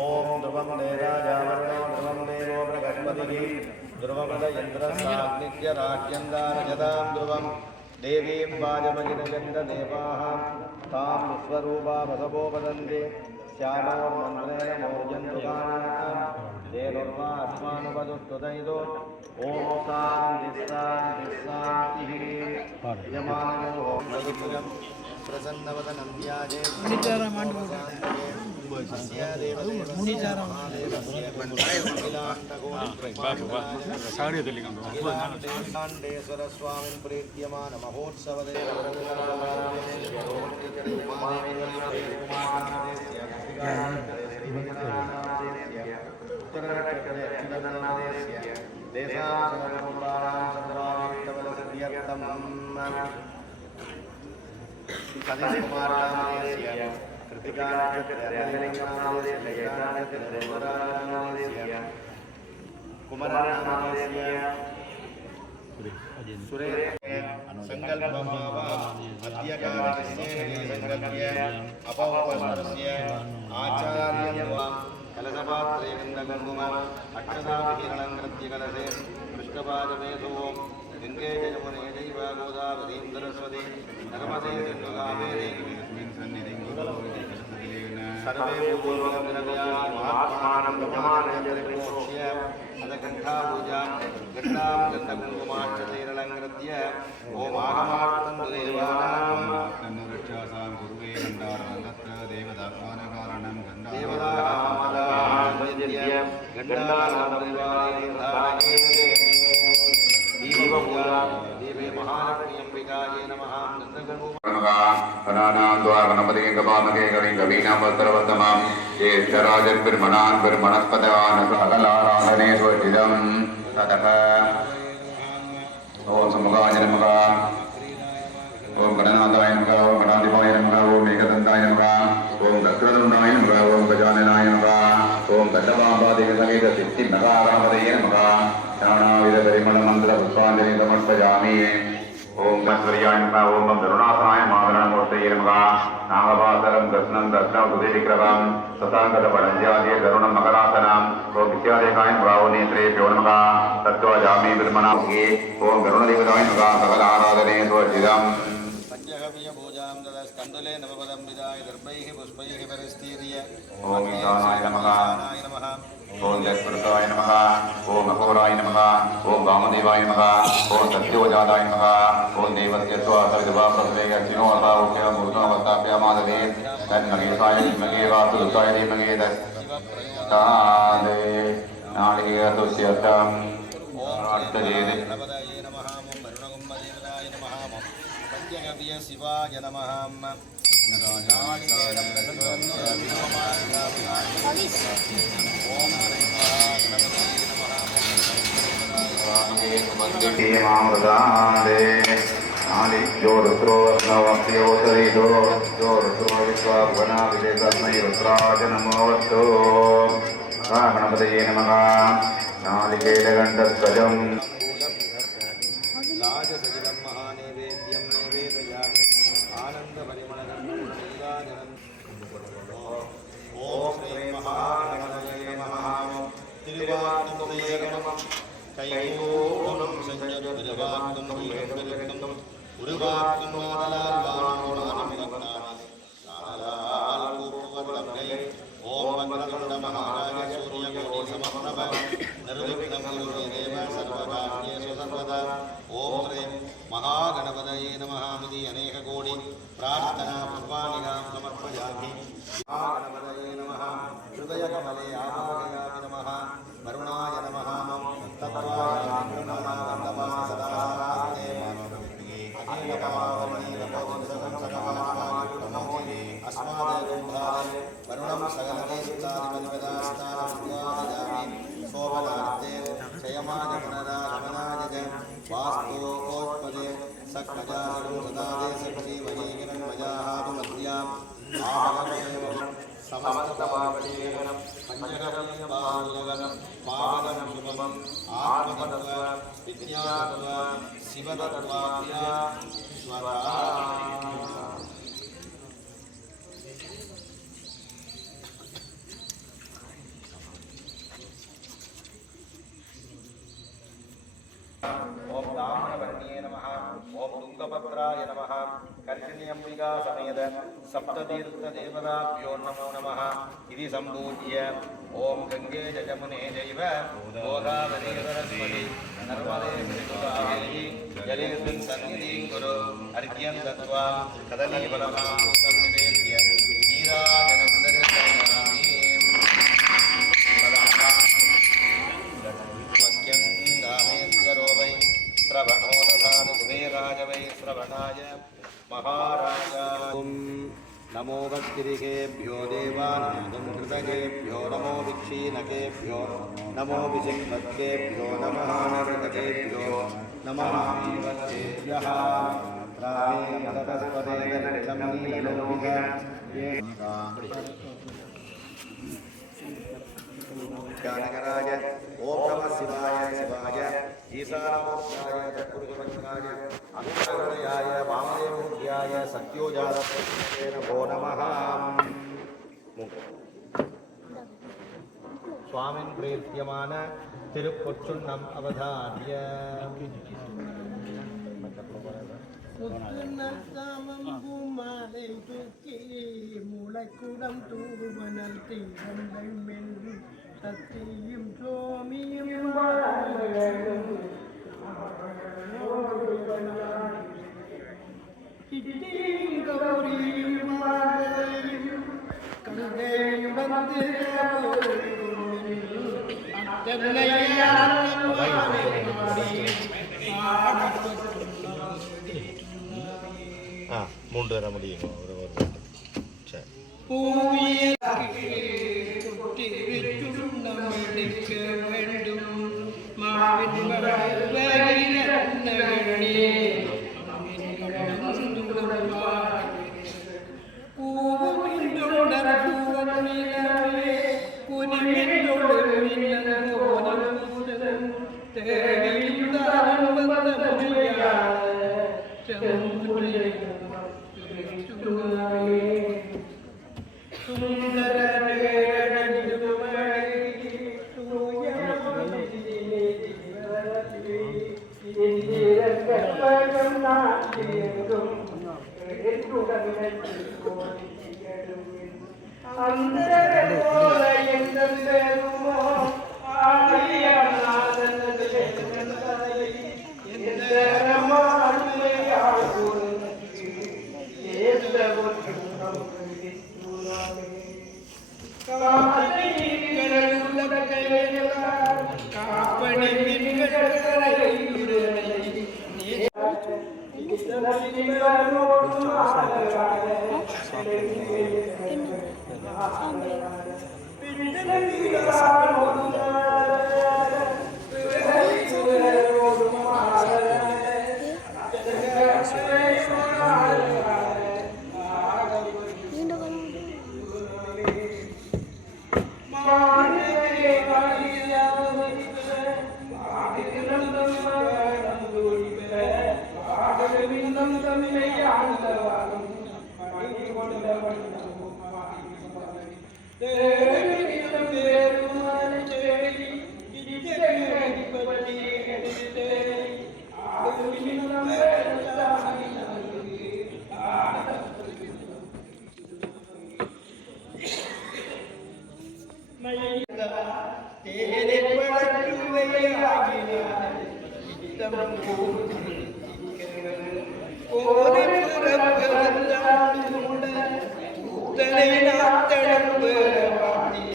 ओम ध्रुवं देवाजावरणो ध्रुवं देवो बृहस्पतिः ध्रुवं इन्द्रस्याग्निस्य राह्यन्दारजतां ध्रुवं देवीं वाजमगिनगन्धदेवाः तां विश्वरूपा वसवो वदन्ति श्यामोर्मन्त्रेण मोर्जन्तुकानां धेनुर्वा अस्मानुपदुस्तुतैतो ॐ शान्तिः शान्तिः शान्तिः यजमानो मधुपुरं प्रसन्नवदनं ध्याये ेश्वर स्वामी प्रीत्यमान महोत्सव आचार्य कलशपात्रे गन्धकुङ्कुम अक्षताभिहिरणं कृत्य कलशे पृष्ठपादमेधो गङ्गे जयमुने जैव गोदावरीं सरस्वती नर्मदे सिन्धुकावेरीस्मिन् सन्निधिं सर्वे पूर्वकद्रव्याणि महात्मानं ब्रह्माण्डमोक्ष्य अदकण्ठापूजां गण्डां गन्धकुङ्कुमाक्षतैरलङ्कृत्य ॐ आगमार्थं देवानां रक्षासां कुर्वे गण्डारं तत्र देवताकारणं देवताकामदाद्य गण्डारपरिवारे दीपपूजा देवे महालक्ष्मी अम्बिकायै नमः गणपति गपामके गणि कवीनां वस्त्रवत्तमां ज्येष्ठराजन् ब्रह्मणान् ब्रह्मणस्पतवान् सकलाराधने स्वचिदं ततः ओम समुखाय नमः ओम गणनाथाय नमः ओम गणाधिपाय नमः ओम एकदन्ताय नमः ओम वक्रतुण्डाय नमः ओम गजाननाय नमः ओम गड्डबाबादिगसमेत सिद्धिनगागणपतये नमः नानाविध परिमलमन्त्र पुष्पाञ्जलिं समर्पयामि ओम तत्वर्याय नमः ओम करुणासनाय महागणमूर्तये नमः नागपासरं कृष्णं दत्तं सुधीविक्रमं सताङ्गतपणज्यादे करुणं मकरासनं ओम विद्यादेकाय नमः ओम नेत्रेभ्यो नमः तत्त्वजामि ब्रह्मणामुखे ओम करुणदेवताय नमः सकलाराधने स्वचिदं पंचगव्यपूजां ददस्कन्दुले नवपदं विदाय दर्भैः पुष्पैः परिस्तीर्य ओम ईशानाय नमः ओम जयस्पुरुषाय नमः ओम अघोराय नमः ओम वामदेवाय नमः ओम सत्योजाताय नमः ओम देवस्य स्वासविधवा प्रसवेयक्षिणो अर्थावक्ष्य मूर्धवत्ताभ्यामादवे तन्मगेशाय धीमहि वासुदुताय धीमहि तस्तादे नालिकेतुस्यर्थम् अर्थजेदे पंचगव्य शिवाय नमः जो रुद्रो नवस्यो शरीरो जो रुद्रो विश्वाभुवना विवेकस्मै रुद्राज नमोऽस्तु गणपतये नमः नालिकेलगण्डध्वजम् लाजसहितं महानैवेद्यं नैवेदयामि आनन्दभ ஓம் ஸ்ரீ மகாகணபதியே நமः. திருவாக்குமுறையே நமः. கைகூடும் செஞ்சது திருவாக்கும் உயிர்பெருக்கும் உருவாக்கும் மாதலால் ஓம் வக்ரதுண்ட மகாராஜ சூரிய கோடி சமப்ரப நிர்விக்னம் குரு தேவ சர்வகார்யேஷு சர்வதா. ஓம் ஸ்ரீம் மகாகணபதயே நமः. மிதி அநேக கோடி பிரார்த்தனா புஷ்பாணிகாம் சமர்ப்பயாமி. மகாகணபதயே நமः. ஹிருதய கமலே ஆவாகயாமி நமः. வருணாய நமः. தத்வாய நமः. வந்தவாச சதா சாஸ்தே அகில பவாவர்ணீர பவன்சகம் சகமாத்மானி நமோதி அஸ்மாதேகும்பாலே வருணம் சகலதேஸ்தாதிபதிபதாஸ்தானமுத்வாதிஜாமி சோபனார்த்தே ஜயமாய புனராகமனாய ஜ வாஸ்தோகோத்பதே சக்கஜாரும் சதாதே சக்ஷீவனீகிரன் மஜாஹாதுமத்யாம் ஆபகமேவம் சமஸ்தபாவதேவனம் பஞ்சகவியபாவலகம் பாவனம் சுபமம் ஆத்மதத்வ வித்யாதத்வ சிவதத்வாத்யா ஸ்வரா. ஓம் தாமனவர்ணியே நமः. ஓம் துங்கபத்ராய நமः. கர்ஷிணியம்பிகா சமேத சப்ததீர்த்த தேவதாभ्यो நமோ நமः. இது சம்பூஜ்ய ஓம் கங்கே ஜமுனே ஜைவ கோதாவரி சரஸ்வதி நர்மதே சிந்துகாவேரி ஜலேஸ்மின் சந்நிதிம் குரு அர்க்யம் தத்வா கதலீ பலமாம் பூதம் நிவேத்ய நீராஜனம் தரிசயாமி. மத்யம் காமேஸ்வரோ வை ஸ்ரவணோ ததாது குபேராஜ வை ஸ்ரவணாய மகாராஜாம். நமோ பக்திரிகேभ्यो தேவானாகம் கிருதகேभ्यो நமோ விக்ஷீனகேभ्यो நமோ விசிம்பத்கேभ्यो நமः நரகேभ्यो நமः ஜீவத்கேभ्यः ராமே மததஸ்பதே நித்யம் நீலலோகிக ஞானகராஜ ஓம் நம சிவாய சிவாய ஈசானமூர்த்தியாய சத்குருசுபத்ராய அபிஷேகாய வாமதேவமூர்த்தியாய சத்யோஜாதே நமோ நமः. சுவாமின் பிரீத்தியமான திருப்பொற்றுண்ணம் அவதாரிய மாலை தூக்கி முளைக்குடம் தூவனல் தீவங்கள் மென் சத்தியும் சோமியும் கௌரியும் கங்கையும் வந்து மூன்று தர முடியுமா? ஒரு சரி. வேண்டும் மாவின் சித்தம் ஒரு பிறப்பிறந்தாண்டு உத்தனை நாத்தடம் வேறவாடி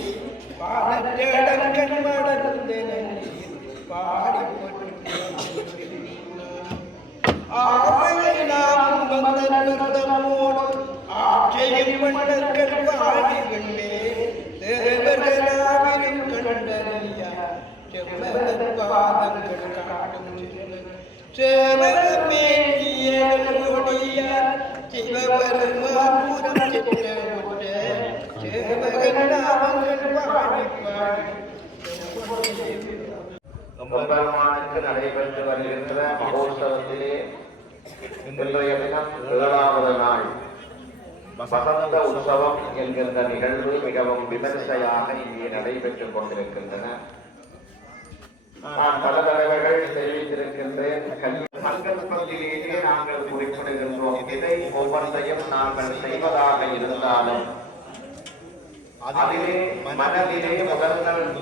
பாடத்தடங்கள் மடந்தன பாடிப்பட்டு ஆவலை நாம் வந்தோடு ஆட்சியும் மன்னர்கள் வாடிகளே தேவர்களாவிலும் கண்டறியா செவ்வகத் பாதங்கள் காட்டும் சேவகமேற்றிய கொடியார் சிவபெருமாபுரம் சின்னமுற்ற சேவகன் நாமங்கள் பாடி பாடி பெருமானுக்கு நடைபெற்று வருகின்ற மகோத்சவத்திலே இன்றைய தினம் 7வது நாள் வசந்த உற்சவம் என்கின்ற நிகழ்வு மிகவும் விமர்சையாக இங்கே நடைபெற்றுக் கொண்டிருக்கின்றன. நான் பல தடவைகள் தெரிவித்திருக்கின்றேன். சங்கல்பத்திலேயே நாங்கள் குறிப்பிடுகின்றோம். இதை ஒவ்வொன்றையும் நாங்கள் செய்வதாக இருந்தாலும் அதிலே மனதிலே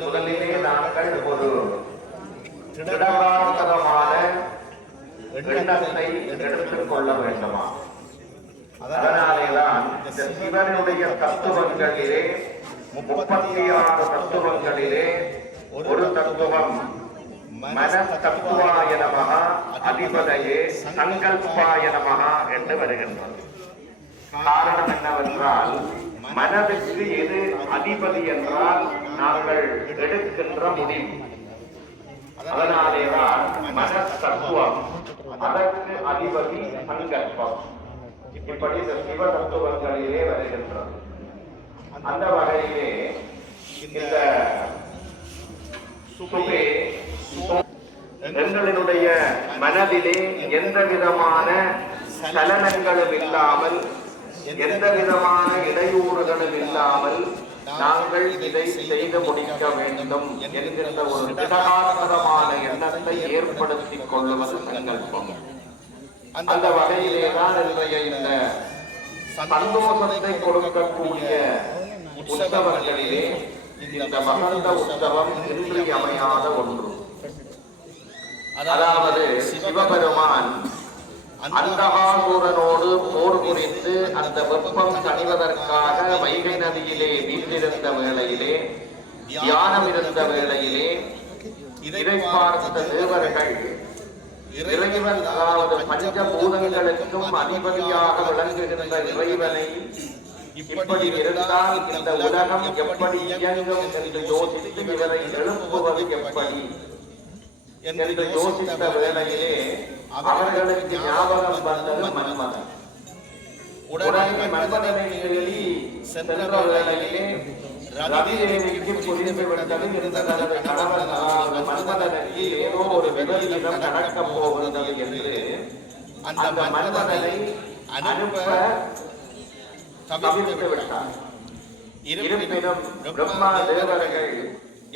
முதலிலே நாங்கள் ஒரு திடகாத்திரமான எண்ணத்தை எடுத்துக் கொள்ள வேண்டுமா? அதனாலேதான் இந்த சிவனுடைய தத்துவங்களிலே 36 தத்துவங்களிலே ஒரு தத்துவம் மன தத்துவாய நமஹ அதிபதையே சங்கல்பாய நமஹ என்று வருகின்றது. காரணம் என்னவென்றால் மனதுக்கு எது அதிபதி என்றால் நாங்கள் எடுக்கின்ற முடிவு. அதனாலேதான் மன தத்துவம், அதற்கு அதிபதி சங்கல்பம். இப்படி இந்த சிவ தத்துவங்களிலே வருகின்றது. அந்த வகையிலே இந்த சுபே எங்களினுடைய மனதிலே எந்த விதமான சலனங்களும் இல்லாமல், எந்த விதமான இடையூறுகளும் இல்லாமல் நாங்கள் இதை செய்து முடிக்க வேண்டும் என்கின்ற ஒரு திடகாத்திரமான எண்ணத்தை ஏற்படுத்திக் கொள்வது சங்கல்பம். அந்த வகையிலேதான் இன்றைய இந்த சந்தோஷத்தை கொடுக்கக்கூடிய உற்சவங்களிலே இந்த வசந்த உற்சவம் இன்றியமையாத ஒன்று. அதாவது சிவபெருமான் அந்தகாசூரனோடு போர் புரிந்து அந்த வெப்பம் தணிவதற்காக வைகை நதியிலே வீற்றிருந்த வேளையிலே, தியானம் இருந்த வேளையிலே இதை பார்த்த தேவர்கள் இறைவன், அதாவது பஞ்சபூதங்களுக்கும் அதிபதியாக விளங்குகின்ற இறைவனை இப்படி இருந்தால் இந்த உலகம் எப்படி இயங்கும் என்று யோசித்து இவரை எழுப்புவது எப்படி என்று யோசித்த வேளையிலே அவர்களுக்கு ஞாபகம் வந்தது மன்மதன். உடனே மன்மதனை தேடி சென்ற வேளையிலே ரதிதேவிக்கு புரிந்து விட்டது இருந்த தனது கணவன் மன்மதனுக்கு ஏதோ ஒரு விபரீதம் நடக்கப் போகிறது என்று அந்த மன்மதனை அனுப்ப தவிர்த்து விட்டார். இருப்பினும் பிரம்மா தேவர்கள்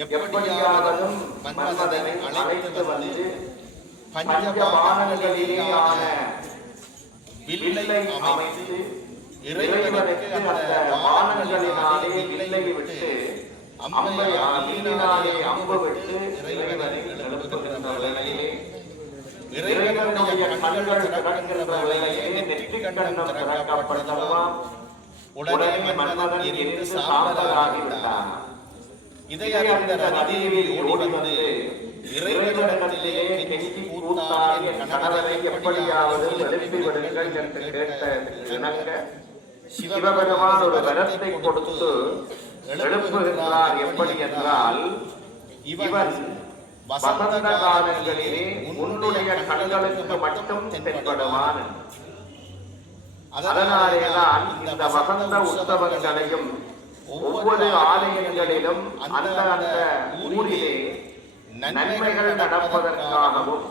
எப்படியாவது மன்மதனை அழைத்து வந்து பஞ்சபானங்களிலேயான வில்லை அமைத்து இறைவனுக்கு அந்த வானங்களினாலே வில்லை விட்டு அம்பினாலே அம்பு விட்டு இறைவனை எழுப்புகின்ற வேளையிலே, இறைவனுடைய கண்கள் திறக்கின்ற வேளையிலே நெற்றி கண்டம் திறக்கப்பட்டதல்லவா, உடனே மன்மதன் எரிந்து சாம்பலாகி விட்டான். இதை அறிந்த ரதிதேவி ஓடி வந்து இறைவனிடத்திலே கெஞ்சி கூத்தார், என் கணவரை எப்படியாவது எழுப்பி விடுங்கள் என்று கேட்ட இணங்க சிவபெருமான் ஒரு வரத்தை கொடுத்து எழுப்புகின்றார். எப்படி என்றால், இவன் வசந்த காலங்களிலே உன்னுடைய கண்களுக்கு மட்டும் தென்படுவான். அதனாலேதான் இந்த வசந்த உற்சவங்களையும் ஒவ்வொரு ஆலயங்களிலும் அந்த ஊரிலே நன்மைகள் நடப்பதற்காகவும்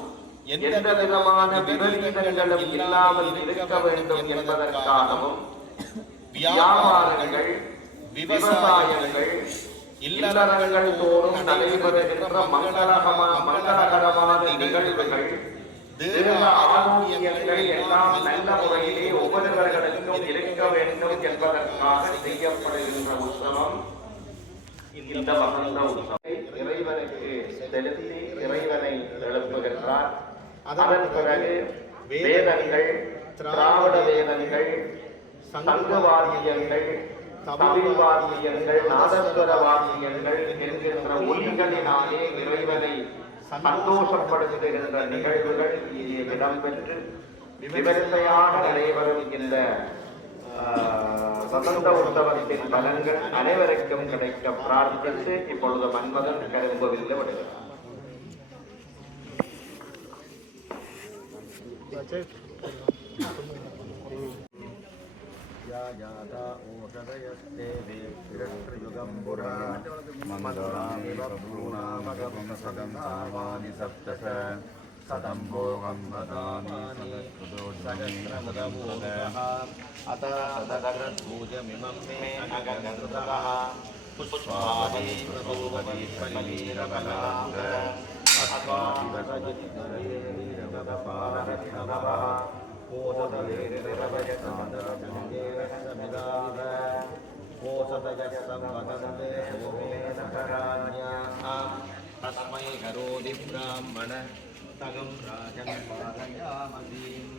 எந்த விதமான விபரீதங்களும் இல்லாமல் இருக்க வேண்டும் என்பதற்காகவும் வியாபாரங்கள், விவசாயங்கள், இல்லறங்கள் தோறும் நடைபெறுகின்ற மங்களகரமான நிகழ்வுகள், தேக ஆரோக்கியங்கள் எல்லாம் நல்ல முறையிலே ஒவ்வொருவர்களுக்கும் இருக்க வேண்டும் என்பதற்காக செய்யப்படுகின்ற உற்சவம் இந்த வசந்த உற்சவம். இறைவனுக்கு செலுத்தி இறைவனை எழுப்புகின்றார். அதன் பிறகு வேதங்கள், திராவிட வேதங்கள், சங்க வாத்தியங்கள், தமிழ் வாத்தியங்கள், நாதஸ்வர வாத்தியங்கள் என்கின்ற ஒலிகளினாலே இறைவனை சந்தோஷப்படுத்துகின்ற நிகழ்வுகள் இங்கே இடம்பெற்று விமர்சையாக நடைபெறும் இந்த வசந்த உற்சவத்தின் பலன்கள் அனைவருக்கும் கிடைக்க பிரார்த்தித்து இப்பொழுது மன்மதன் கரும்புவில் விடுகிறார். सदम्भोगं वदामि अत सदगरद्भुजमिमं मे अगगर्दः पुष्पादि प्रभोगीरबलाङ्ग अस्माभिरजितरेरवदपारविष्णवः कोसदलेरवयसादरभुञ्जेरसमिदाध कोसदयः संवदन्ते सोमेन करान्याः तस्मै करोति ब्राह्मण तगं राजं पालयामसीम्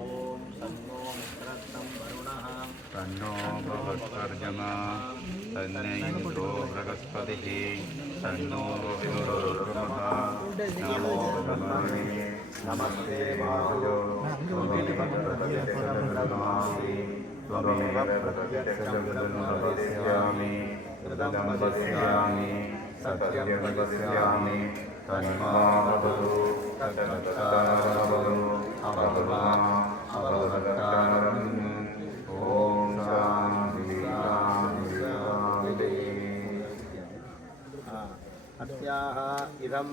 ॐ सन्नो मित्रस्तं वरुणः तन्नो भवत्पर्जमा तन्नैन्द्रो बृहस्पतिः तन्नो विष्णुरुर्ब्रह्मा नमो नमः नमस्ते वायो त्वमेवप्रत्यक्षब्रह्मासि त्वमेव प्रत्यक्षं वदिष्यामि कृतं वदिष्यामि सत्यं वदिष्यामि तन्मावतु तत्तत्तावतु अवतु ओम शांति शांति। अस्याः इदं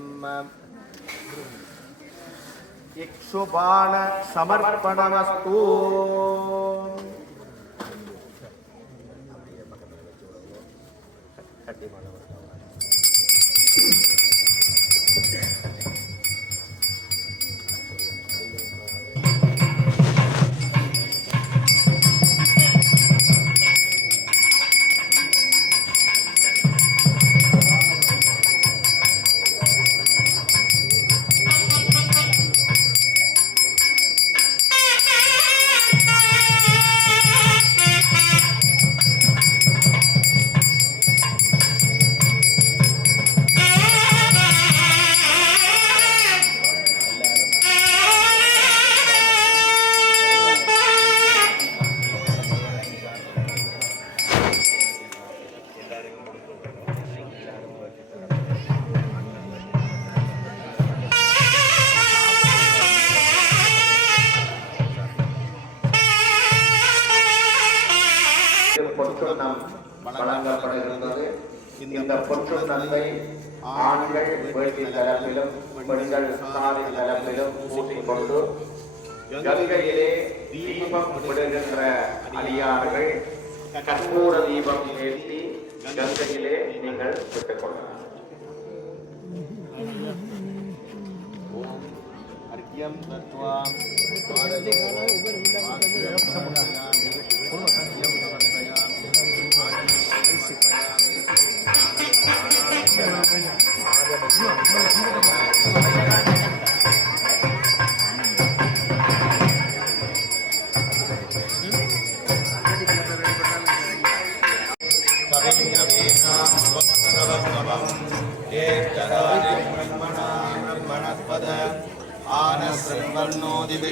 इक्षुबाण समर्पणमस्तु। பொற்றுணம் வழங்கப்படுகின்றது. இந்த பொற்றுணத்தை ஆண்கள் வேட்டி தரப்பிலும் பெண்கள் சாரி தரப்பிலும் பூசிக்கொண்டு கங்கையிலே தீபம் விடுகின்ற அடியார்கள் கற்பூர தீபம் ஏற்றி கங்கையிலே நீங்கள் விட்டுக் கொள்ளலாம். अर्घ्यं दत्त्वा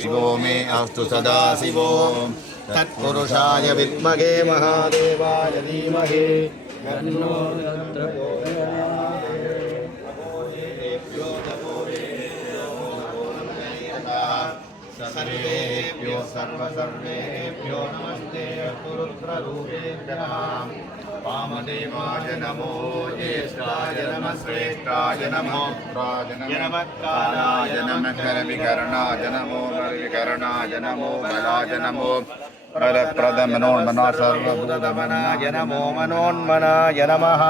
शिवो मे अस्तु सदा शिवो तत्पुरुषाय विद्महे महादेवाय धीमहि तन्नो सर्वेभ्यो सर्वसर्वेभ्यो नमस्ते पुरुषरूपेभ्यः वामदेवाय नमो ज्येष्ठाय नमः श्रेष्ठाय नमो कालाय नमः करविकरणाय नमो निर्विकरणाय नमो बलाय नमो प्रदमनोन्मना सर्वभूतमनाय नमो मनोन्मनाय नमः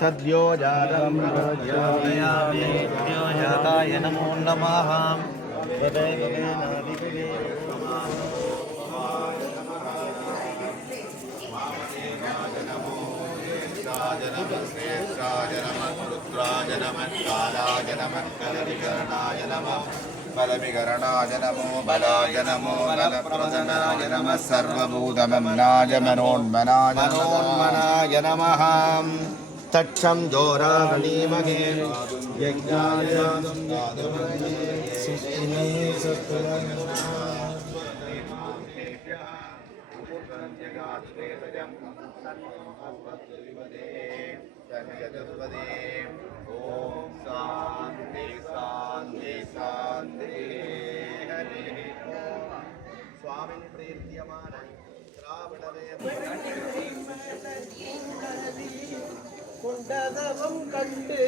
सद्यो जातं जाताय नमो नमः नमो वीराय नमः श्रेष्ठाय नमः रुद्राय नमः कालाय नमः कलविकरणाय नमः बलविकरणाय नमो बलाय नमो बलप्रदनाय नमः सर्वभूतमन्नाय मनोन्मनाय नमः तक्षं जोरावणीमहे यज्ञाय ओम शांति शांति शांति हरि स्वामी प्रीत्यमान கொண்டதவம் கண்டு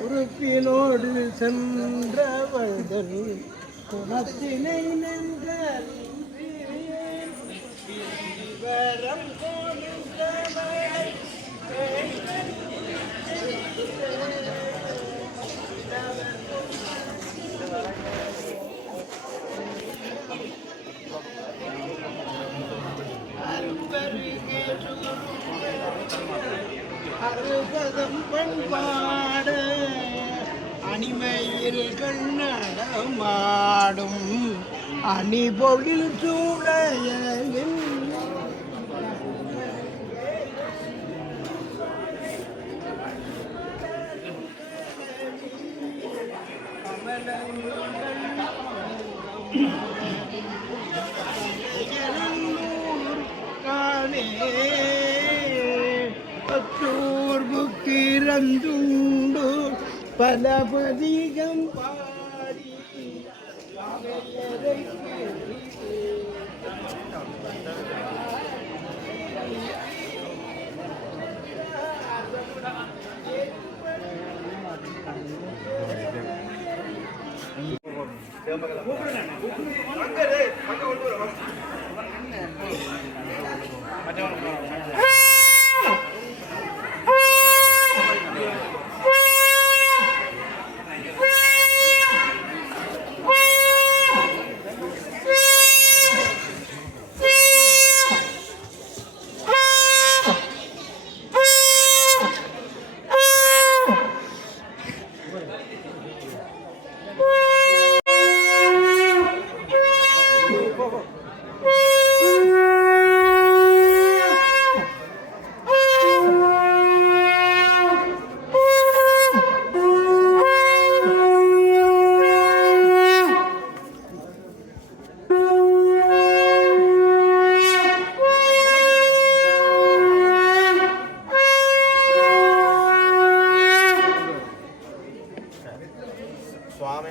உறுப்பினோடு சென்றவர்கள் குணத்தினை நன்கரம் அறுபதம் பண்பாட அணிமயில் கண்ணடமாடும் அணிபொழில் சூழையின் பத்தோர்புக்கிறந்துண்டு பலபதிகம் பாடி स्वामी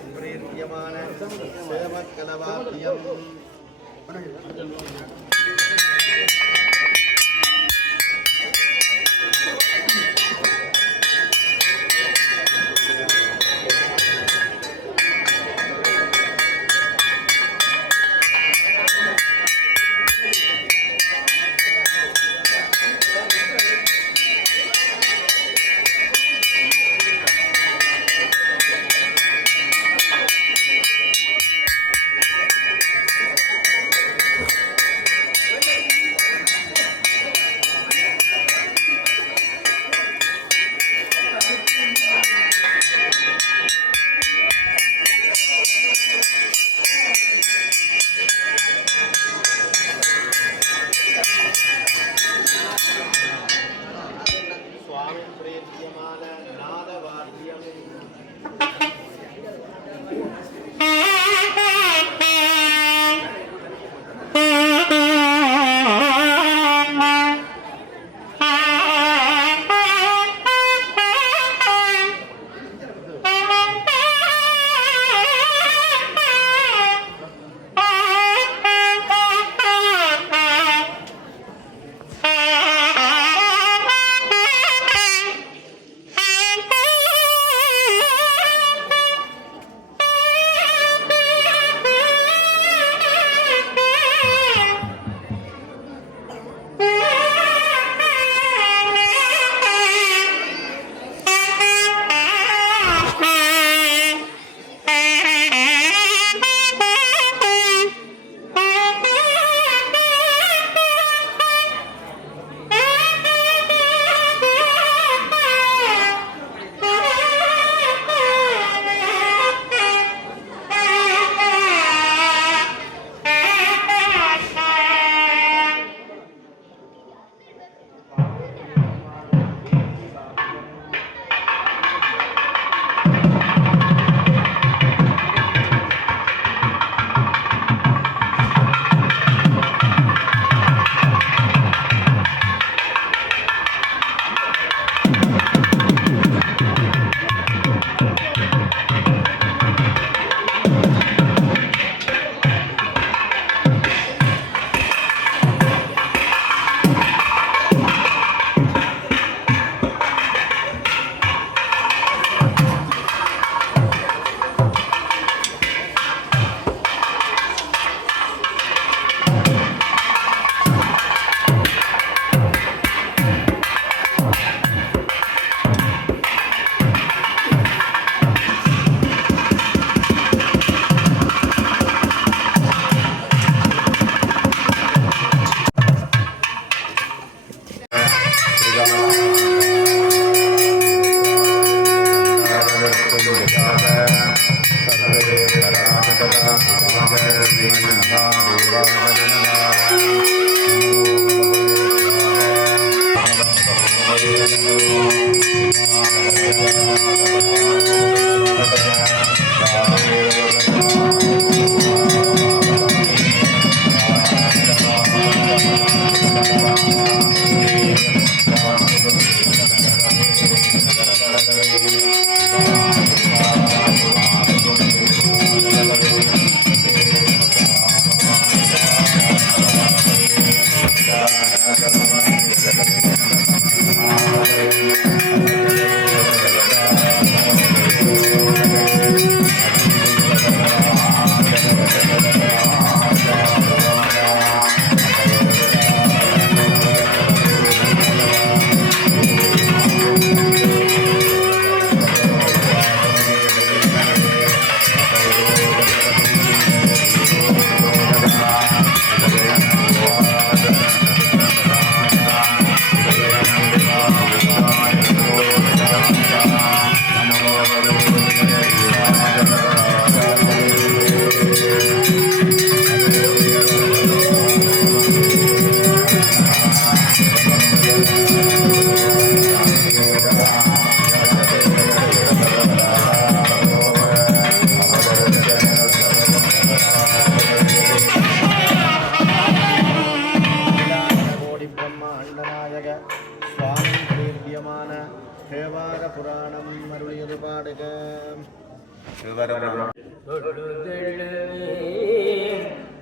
प्रीत्यमान सेवकलवाप्यम्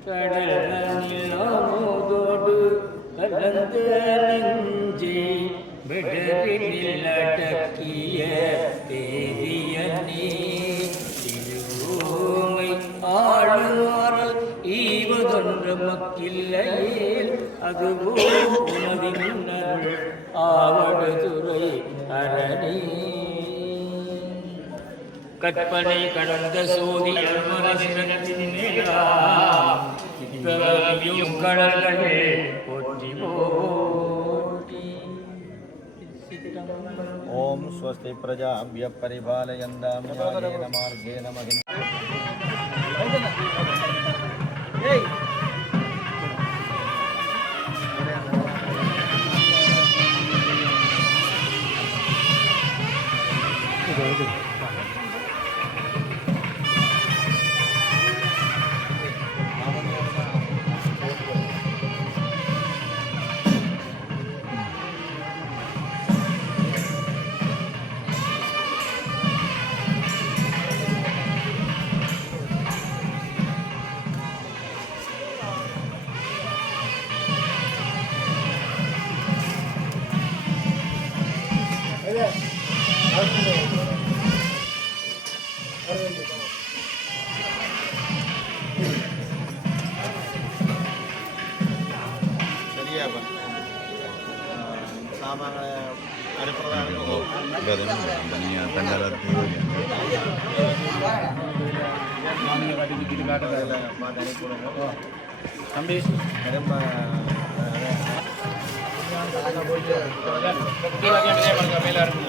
கடலில் அமுதோடு கலந்த நெஞ்சை விடரில் அடக்கிய தேவியனே திருவோமை ஆளுவார் ஈவதொன்று மக்கில்லையே அதுவோ உணவின் ஆவடுதுறை அரணே கற்பனை கடந்த சோதி கடல்களே போற்றி போற்றி. ஓம் ஸ்வஸ்தி பிரஜாபிய பரிபாலயந்தாம் ஞானேன மார்கேண மகிம். சரியா சாமான்களை தம்பி மேல இருக்கு